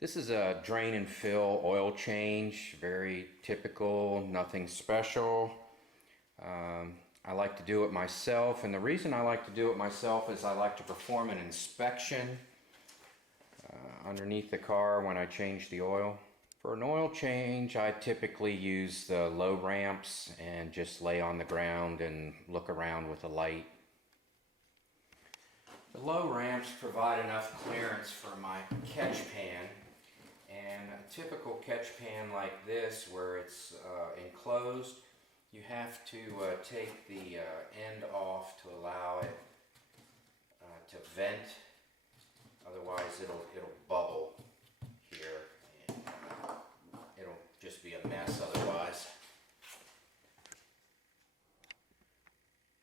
This is a drain and fill oil change, very typical, nothing special. I like to do it myself, and the reason I like to do it myself is I like to perform an inspection underneath the car when I change the oil. For an oil change, I typically use the low ramps and just lay on the ground and look around with a light. The low ramps provide enough clearance for my catch pan, and a typical catch pan like this where it's enclosed, you have to take the end off to allow it to vent, otherwise it'll bubble here and it'll just be a mess otherwise.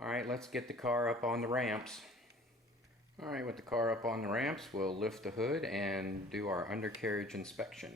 Alright, let's get the car up on the ramps. Alright, with the car up on the ramps, we'll lift the hood and do our undercarriage inspection.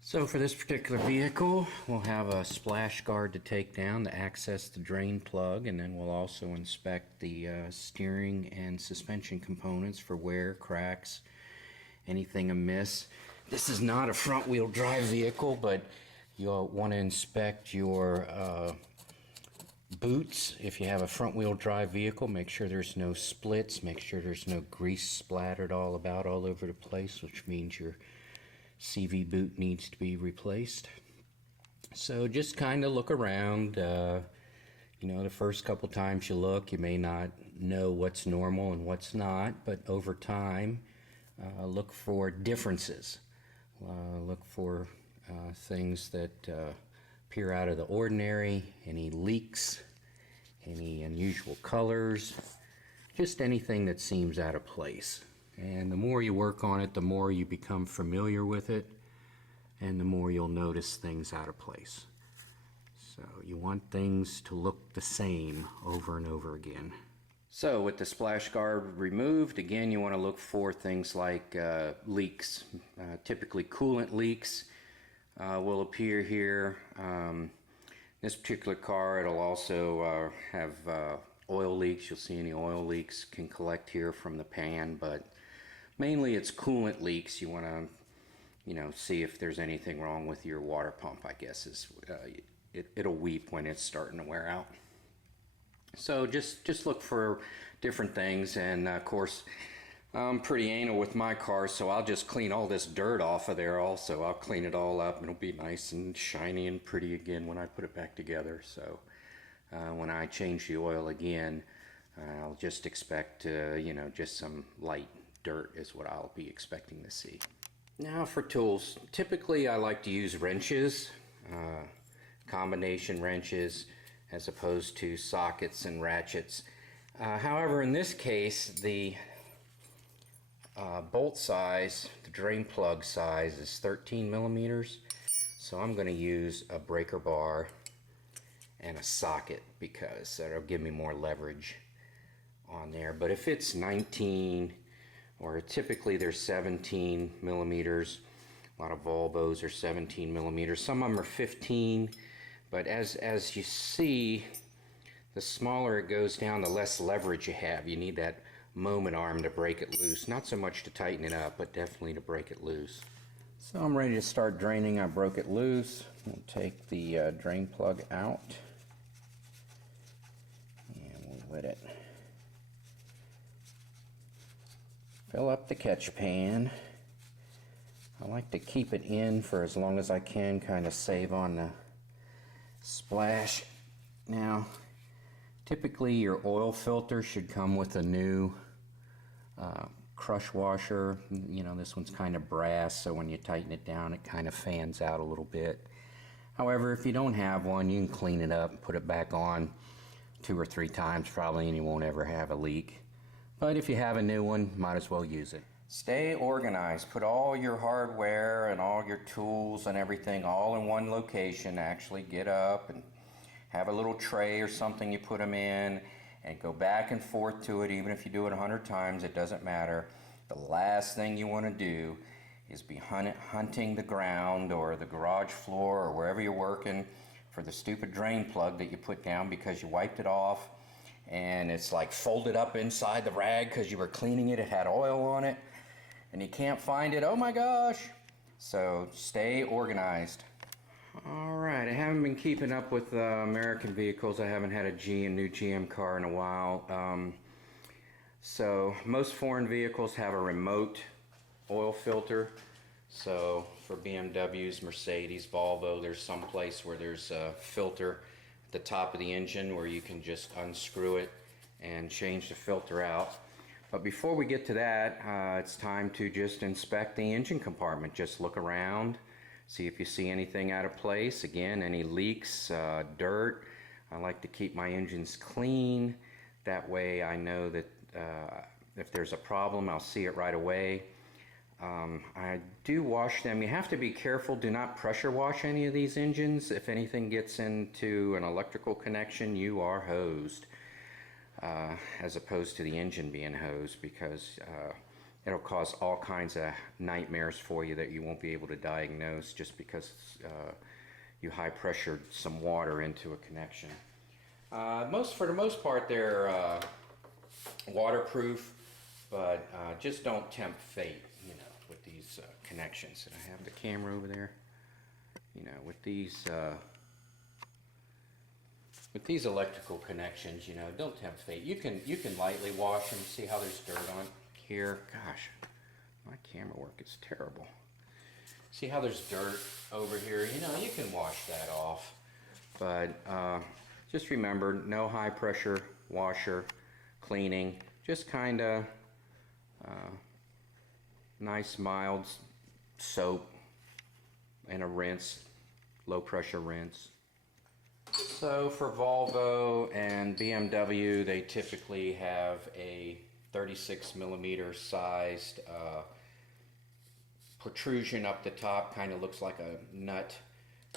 So for this particular vehicle, we'll have a splash guard to take down to access the drain plug, and then we'll also inspect the steering and suspension components for wear, cracks, anything amiss. This is not a front-wheel drive vehicle, but you'll want to inspect your boots. If you have a front-wheel drive vehicle, make sure there's no splits, make sure there's no grease splattered all over the place, which means your CV boot needs to be replaced. So just kind of look around. You know, the first couple times you look, you may not know what's normal and what's not, but over time, look for differences. Look for things that appear out of the ordinary, any leaks, any unusual colors, just anything that seems out of place. And the more you work on it, the more you become familiar with it, and the more you'll notice things out of place. So you want things to look the same over and over again. So with the splash guard removed, again you want to look for things like leaks. Typically coolant leaks will appear here. This particular car, it'll also have oil leaks. You'll see any oil leaks can collect here from the pan, but mainly it's coolant leaks. You want to, you know, see if there's anything wrong with your water pump, I guess is it'll weep when it's starting to wear out. So just look for different things, and of course I'm pretty anal with my car, so I'll just clean all this dirt off of there also. I'll clean it all up and it'll be nice and shiny and pretty again when I put it back together. So when I change the oil again, I'll just expect you know, just some light dirt is what I'll be expecting to see. Now for tools, typically I like to use wrenches, combination wrenches, as opposed to sockets and ratchets. However, in this case, the bolt size, the drain plug size is 13 millimeters. So I'm going to use a breaker bar and a socket because that'll give me more leverage on there. But if it's 19, or typically they're 17 millimeters, a lot of Volvos are 17 millimeters, some of them are 15, but as you see, the smaller it goes down, the less leverage you have. You need that moment arm to break it loose. Not so much to tighten it up, but definitely to break it loose. So I'm ready to start draining. I broke it loose. We'll take the drain plug out, and we'll let it fill up the catch pan. I like to keep it in for as long as I can, kind of save on the splash. Now, typically your oil filter should come with a new crush washer. You know, this one's kind of brass, so when you tighten it down it kind of fans out a little bit. However, if you don't have one, you can clean it up and put it back on 2 or 3 times probably, and you won't ever have a leak. But if you have a new one, might as well use it. Stay organized. Put all your hardware and all your tools and everything all in one location. Actually get up and have a little tray or something you put them in, and go back and forth to it. Even if you do it 100 times, it doesn't matter. The last thing you want to do is be hunting the ground or the garage floor or wherever you're working for the stupid drain plug that you put down because you wiped it off and it's like folded up inside the rag because you were cleaning it. It had oil on it and you can't find it. Oh my gosh, So stay organized. Alright, I haven't been keeping up with American vehicles. I haven't had a new GM car in a while. So most foreign vehicles have a remote oil filter. So for BMWs, Mercedes, Volvo, there's some place where there's a filter at the top of the engine where you can just unscrew it and change the filter out. But before we get to that, it's time to just inspect the engine compartment. Just look around, see if you see anything out of place. Again, any leaks, dirt. I like to keep my engines clean. That way I know that if there's a problem, I'll see it right away. I do wash them. You have to be careful. Do not pressure wash any of these engines. If anything gets into an electrical connection, you are hosed. As opposed to the engine being hosed, because it'll cause all kinds of nightmares for you that you won't be able to diagnose just because you high pressured some water into a connection. For the most part, they're waterproof, but just don't tempt fate, you know, with these connections. And I have the camera over there. You know, with these electrical connections, you know, don't tempt fate. You can lightly wash them. See how there's dirt on here? Gosh, my camera work is terrible. See how there's dirt over here? You know, you can wash that off. But just remember, no high pressure washer cleaning. Just kind of nice mild soap and a rinse, low pressure rinse. So for Volvo and BMW, they typically have a 36mm sized protrusion up the top. Kind of looks like a nut.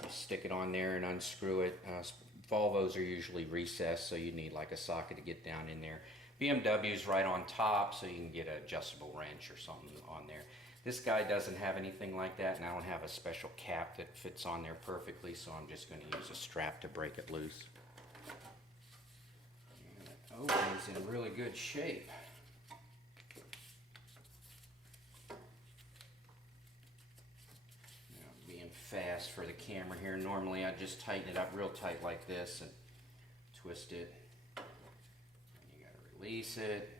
You stick it on there and unscrew it. Volvos are usually recessed, so you need like a socket to get down in there. BMW's right on top, so you can get an adjustable wrench or something on there. This guy doesn't have anything like that, and I don't have a special cap that fits on there perfectly, so I'm just going to use a strap to break it loose. And that O-ring's in really good shape. Now, being fast for the camera here, normally I just tighten it up real tight like this and twist it. And you got to release it.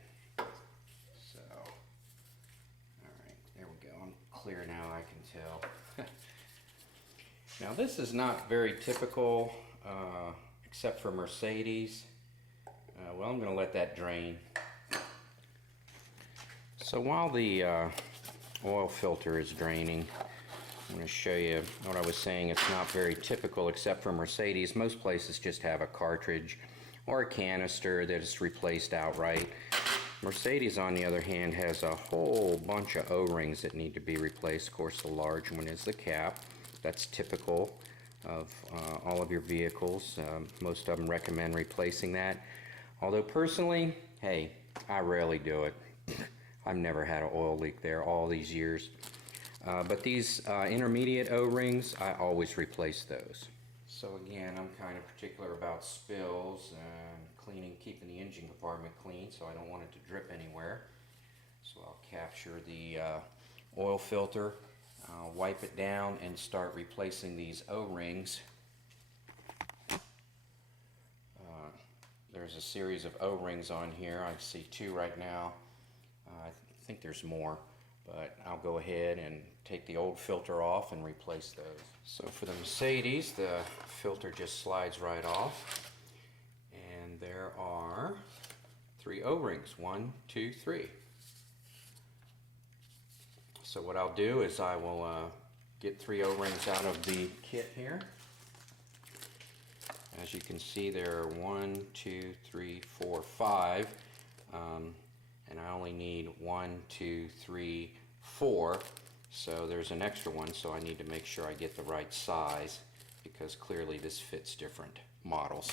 Clear now, I can tell. Now this is not very typical, except for Mercedes. Well, I'm going to let that drain. So while the oil filter is draining, I'm going to show you what I was saying. It's not very typical except for Mercedes. Most places just have a cartridge or a canister that is replaced outright. Mercedes, on the other hand, has a whole bunch of O-rings that need to be replaced. Of course, the large one is the cap. That's typical of all of your vehicles. Most of them recommend replacing that. Although personally, hey, I rarely do it. I've never had an oil leak there all these years. But these intermediate O-rings, I always replace those. So again, I'm kind of particular about spills and cleaning, keeping the engine compartment clean, so I don't want it to drip anywhere. So I'll capture the oil filter, wipe it down, and start replacing these O-rings. There's a series of O-rings on here. I see 2 right now. I think there's more, but I'll go ahead and take the old filter off and replace those. So for the Mercedes, the filter just slides right off. And there are 3 O-rings, 1, 2, 3. So what I'll do is I will get 3 O-rings out of the kit here. As you can see, there are 1, 2, 3, 4, 5. And I only need 1, 2, 3, 4. So there's an extra one, so I need to make sure I get the right size, because clearly this fits different models.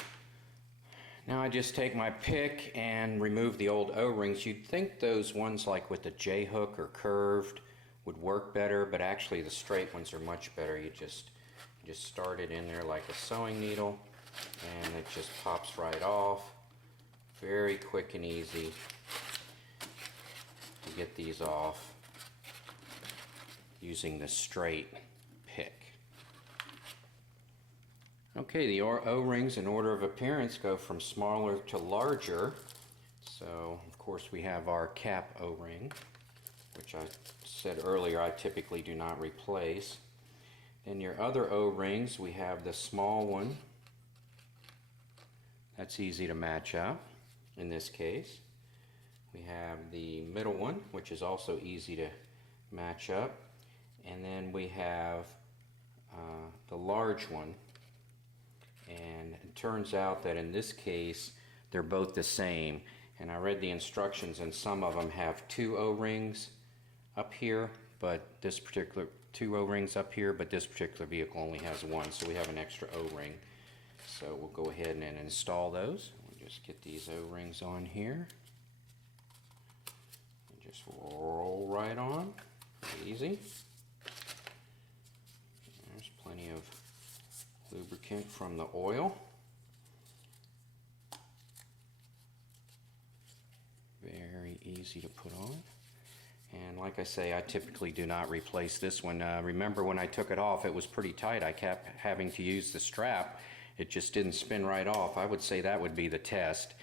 Now I just take my pick and remove the old O-rings. You'd think those ones like with the J-hook or curved would work better, but actually the straight ones are much better. You just start it in there like a sewing needle, and it just pops right off. Very quick and easy to get these off. using the straight pick. Okay, the O-rings in order of appearance go from smaller to larger. So, of course, we have our cap O-ring, which I said earlier I typically do not replace. Then your other O-rings, we have the small one. That's easy to match up in this case. We have the middle one, which is also easy to match up. And then we have the large one. And it turns out that in this case, they're both the same. And I read the instructions, and some of them have 2 O-rings up here, but this particular 2 O-rings up here, but this particular vehicle only has 1, so we have an extra O-ring. So we'll go ahead and install those. We'll just get these O-rings on here. And just roll right on. Easy. There's plenty of lubricant from the oil. Very easy to put on. And like I say, I typically do not replace this one. Remember when I took it off, it was pretty tight. I kept having to use the strap. It just didn't spin right off. I would say that would be the test.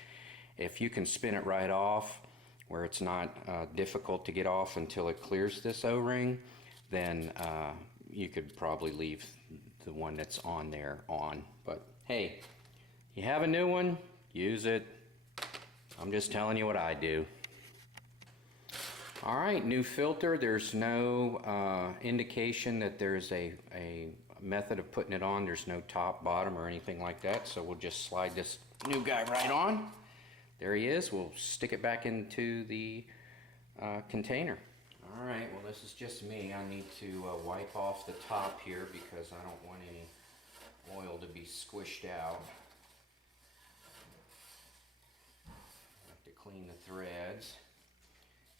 If you can spin it right off, where it's not difficult to get off until it clears this O-ring, then you could probably leave the one that's on there on. But hey, you have a new one, use it. I'm just telling you what I do. All right, new filter. There's no indication that there's a method of putting it on. There's no top, bottom, or anything like that. So we'll just slide this new guy right on. There he is. We'll stick it back into the container. All right, well, this is just me. I need to wipe off the top here because I don't want any oil to be squished out. I have to clean the threads.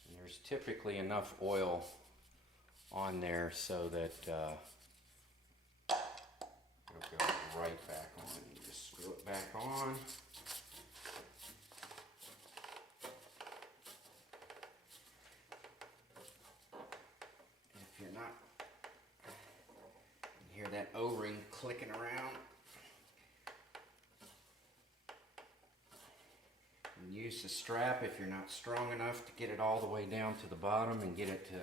And there's typically enough oil on there so that it'll go right back on. You just screw it back on. If you're not, you hear that O-ring clicking around. And use the strap if you're not strong enough to get it all the way down to the bottom and get it to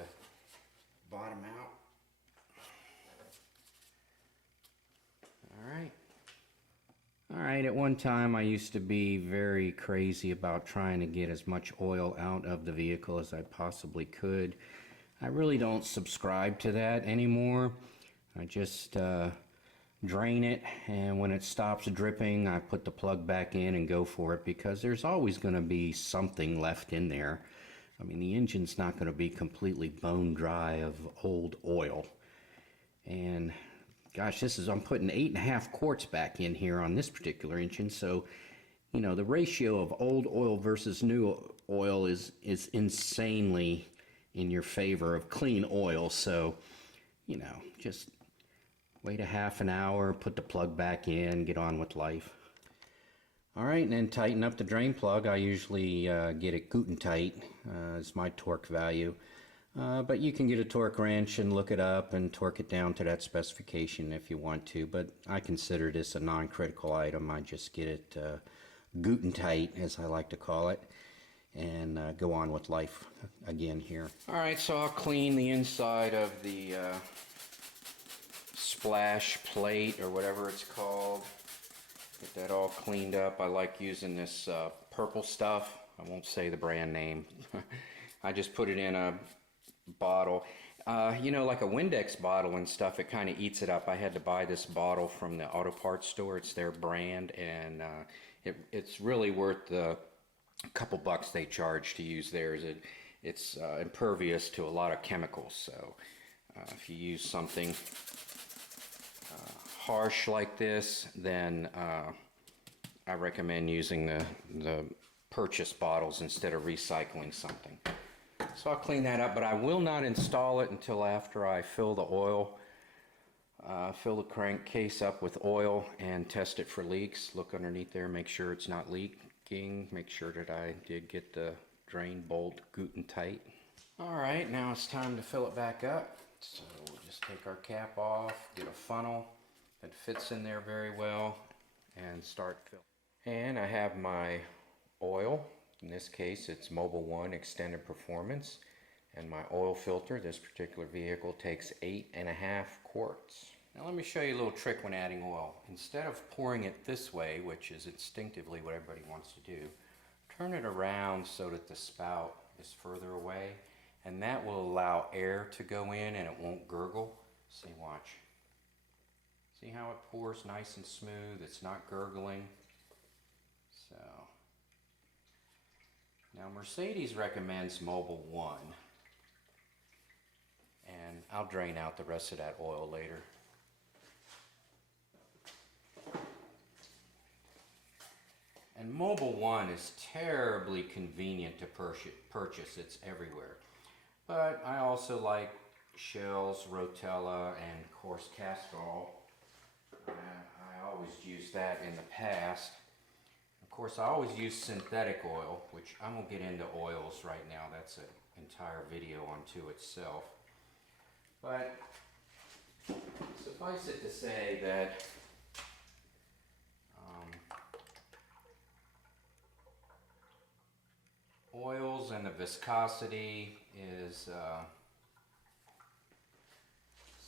bottom out. All right, at one time I used to be very crazy about trying to get as much oil out of the vehicle as I possibly could. I really don't subscribe to that anymore. I just drain it, and when it stops dripping, I put the plug back in and go for it, because there's always going to be something left in there. I mean, the engine's not going to be completely bone dry of old oil. And gosh, I'm putting 8.5 quarts back in here on this particular engine, so you know, the ratio of old oil versus new oil is insanely in your favor of clean oil. So, you know, just wait a half an hour, put the plug back in, get on with life. All right, and then tighten up the drain plug. I usually get it Guten tight as my torque value. But you can get a torque wrench and look it up and torque it down to that specification if you want to. But I consider this a non-critical item. I just get it Guten tight, as I like to call it, and go on with life again here. All right, so I'll clean the inside of the splash plate or whatever it's called. Get that all cleaned up. I like using this purple stuff. I won't say the brand name. I just put it in a bottle. You know, like a Windex bottle and stuff, it kind of eats it up. I had to buy this bottle from the auto parts store. It's their brand, and it's really worth the couple bucks they charge to use theirs. It's impervious to a lot of chemicals, so if you use something harsh like this, then I recommend using the purchased bottles instead of recycling something. So I'll clean that up, but I will not install it until after I fill the oil, fill the crankcase up with oil and test it for leaks. Look underneath there, make sure it's not leaking, make sure that I did get the drain bolt Guten tight. All right, now it's time to fill it back up. So we'll just take our cap off, get a funnel that fits in there very well, and start filling. And I have my oil. In this case, it's Mobil 1 Extended Performance. And my oil filter, this particular vehicle, takes 8.5 quarts. Now let me show you a little trick when adding oil. Instead of pouring it this way, which is instinctively what everybody wants to do, turn it around so that the spout is further away, and that will allow air to go in and it won't gurgle. See, watch. See how it pours nice and smooth? It's not gurgling. So, now Mercedes recommends Mobil 1. And I'll drain out the rest of that oil later. And Mobil 1 is terribly convenient to purchase. It's everywhere. But I also like Shell's, Rotella, and of course Castrol. I always used that in the past. Of course, I always use synthetic oil, which I won't get into oils right now. That's an entire video unto itself. But suffice it to say that oils and the viscosity is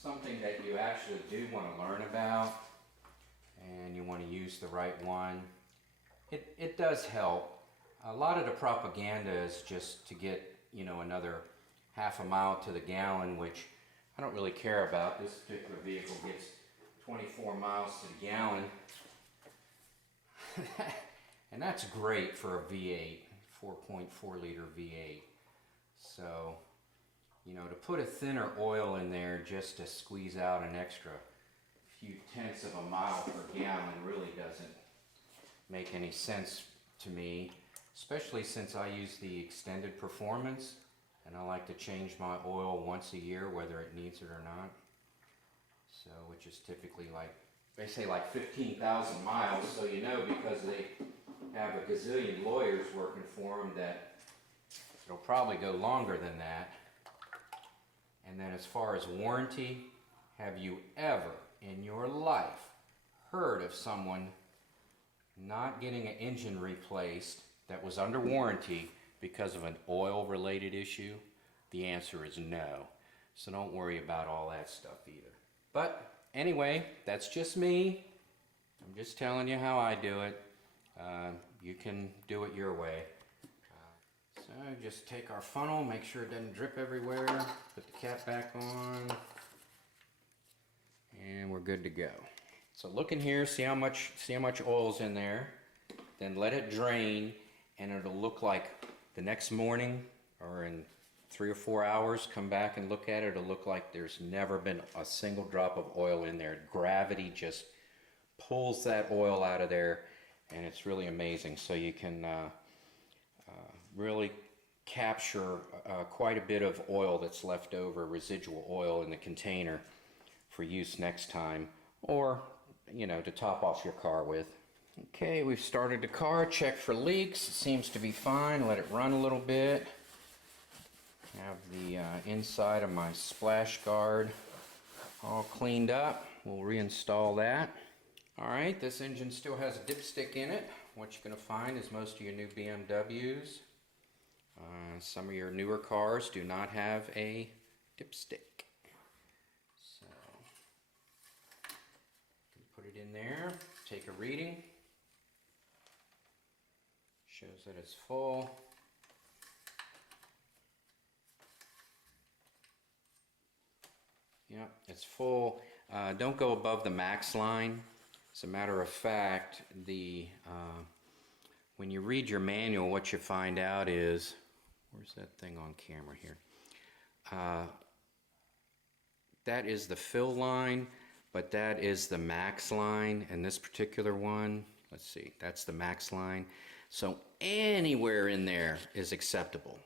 something that you actually do want to learn about, and you want to use the right one. It does help. A lot of the propaganda is just to get, you know, another half a mile to the gallon, which I don't really care about. This particular vehicle gets 24 miles to the gallon. And that's great for a V8, 4.4 liter V8. So, you know, to put a thinner oil in there just to squeeze out an extra few tenths of a mile per gallon really doesn't make any sense to me, especially since I use the Extended Performance. And I like to change my oil once a year, whether it needs it or not. So, which is typically like, they say like 15,000 miles, so you know, because they have a gazillion lawyers working for them, that it'll probably go longer than that. And then as far as warranty, have you ever in your life heard of someone not getting an engine replaced that was under warranty because of an oil-related issue? The answer is no. So don't worry about all that stuff either. But anyway, that's just me. I'm just telling you how I do it. You can do it your way. So just take our funnel, make sure it doesn't drip everywhere, put the cap back on, and we're good to go. So look in here, see how much oil's in there, then let it drain, and it'll look like the next morning or in 3 or 4 hours, come back and look at it, it'll look like there's never been a single drop of oil in there. Gravity just pulls that oil out of there, and it's really amazing. So you can really capture quite a bit of oil that's left over, residual oil in the container for use next time, or, you know, to top off your car with. Okay, we've started the car, checked for leaks. It seems to be fine. Let it run a little bit. Have the inside of my splash guard all cleaned up. We'll reinstall that. Alright, this engine still has a dipstick in it. What you're going to find is most of your new BMWs, some of your newer cars do not have a dipstick. So, put it in there, take a reading. Shows that it's full. Yep, it's full. Don't go above the max line. As a matter of fact, when you read your manual, what you find out is, where's that thing on camera here? That is the fill line, but that is the max line, and this particular one, let's see, that's the max line. So anywhere in there is acceptable,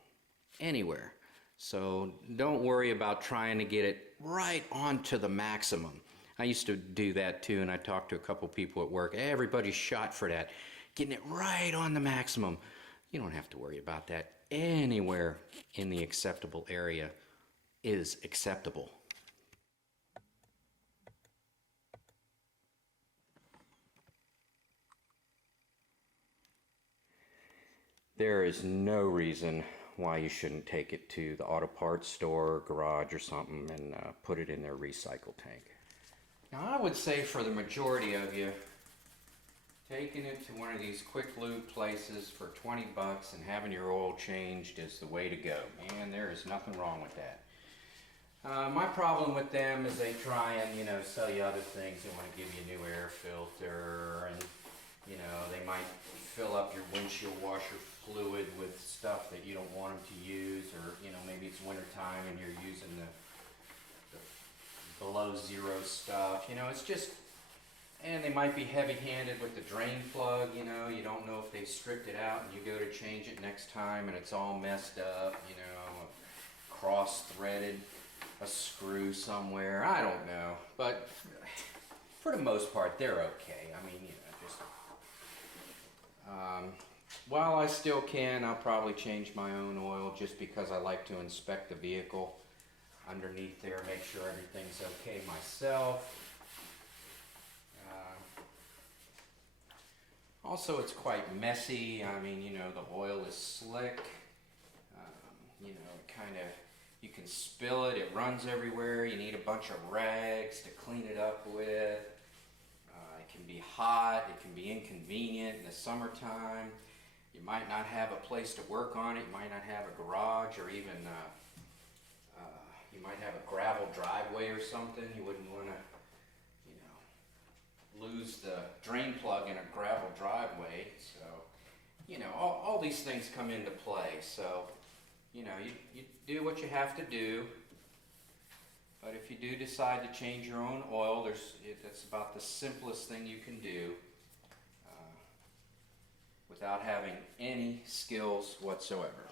anywhere. So don't worry about trying to get it right onto the maximum. I used to do that too, and I talked to a couple people at work. Everybody's shot for that, getting it right on the maximum. You don't have to worry about that. Anywhere in the acceptable area is acceptable. there is no reason why you shouldn't take it to the auto parts store, garage or something, and put it in their recycle tank. Now I would say for the majority of you, taking it to one of these quick lube places for 20 bucks and having your oil changed is the way to go. Man, there is nothing wrong with that. My problem with them is they try and, you know, sell you other things. They want to give you a new air filter, and, you know, they might fill up your windshield washer fluid with stuff that you don't want them to use, or, you know, maybe it's winter time and you're using the below zero stuff. You know, it's just, and they might be heavy-handed with the drain plug. You know, you don't know if they stripped it out and you go to change it next time and it's all messed up, you know, cross-threaded a screw somewhere. I don't know, but for the most part they're okay. I mean, you know, just while I still can, I'll probably change my own oil just because I like to inspect the vehicle underneath there, make sure everything's okay myself. Also, it's quite messy. I mean, you know, the oil is slick. You know, it kind of, you can spill it, it runs everywhere. You need a bunch of rags to clean it up with. It can be hot, it can be inconvenient in the summertime. You might not have a place to work on it. You might not have a garage, or even you might have a gravel driveway or something. You wouldn't want to, you know, lose the drain plug in a gravel driveway. So, you know, all these things come into play. So, you know, you do what you have to do. But if you do decide to change your own oil, that's about the simplest thing you can do without having any skills whatsoever.